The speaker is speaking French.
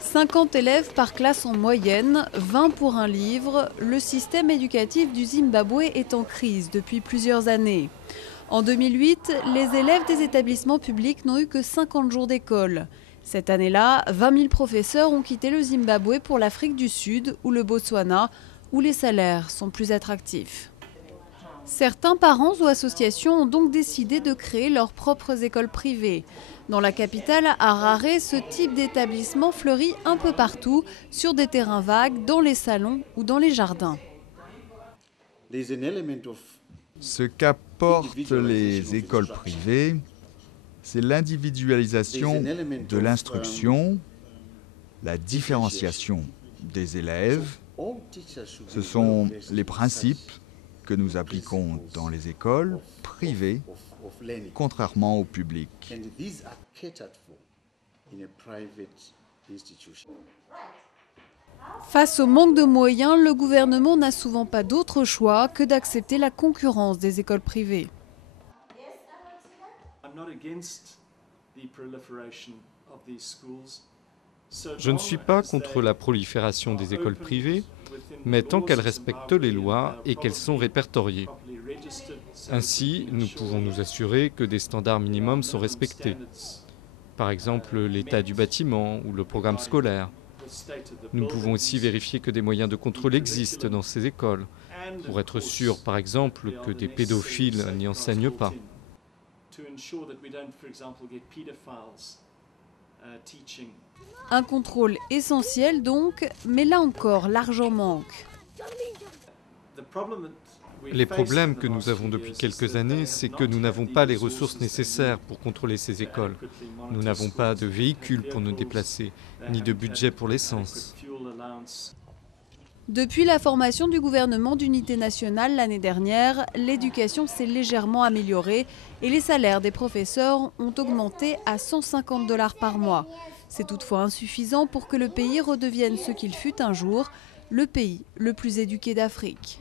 50 élèves par classe en moyenne, 20 pour un livre. Le système éducatif du Zimbabwe est en crise depuis plusieurs années. En 2008, les élèves des établissements publics n'ont eu que 50 jours d'école. Cette année-là, 20 000 professeurs ont quitté le Zimbabwe pour l'Afrique du Sud ou le Botswana, où les salaires sont plus attractifs. Certains parents ou associations ont donc décidé de créer leurs propres écoles privées. Dans la capitale, Harare, ce type d'établissement fleurit un peu partout, sur des terrains vagues, dans les salons ou dans les jardins. Ce qu'apportent les écoles privées, c'est l'individualisation de l'instruction, la différenciation des élèves. Ce sont les principes que nous appliquons dans les écoles privées, contrairement au public. Face au manque de moyens, le gouvernement n'a souvent pas d'autre choix que d'accepter la concurrence des écoles privées. Je ne suis pas contre la prolifération des écoles privées, mais tant qu'elles respectent les lois et qu'elles sont répertoriées. Ainsi, nous pouvons nous assurer que des standards minimums sont respectés. Par exemple, l'état du bâtiment ou le programme scolaire. Nous pouvons aussi vérifier que des moyens de contrôle existent dans ces écoles, pour être sûr, par exemple, que des pédophiles n'y enseignent pas. Un contrôle essentiel donc, mais là encore, l'argent manque. Les problèmes que nous avons depuis quelques années, c'est que nous n'avons pas les ressources nécessaires pour contrôler ces écoles. Nous n'avons pas de véhicules pour nous déplacer, ni de budget pour l'essence. Depuis la formation du gouvernement d'unité nationale l'année dernière, l'éducation s'est légèrement améliorée et les salaires des professeurs ont augmenté à 150 $ par mois. C'est toutefois insuffisant pour que le pays redevienne ce qu'il fut un jour, le pays le plus éduqué d'Afrique.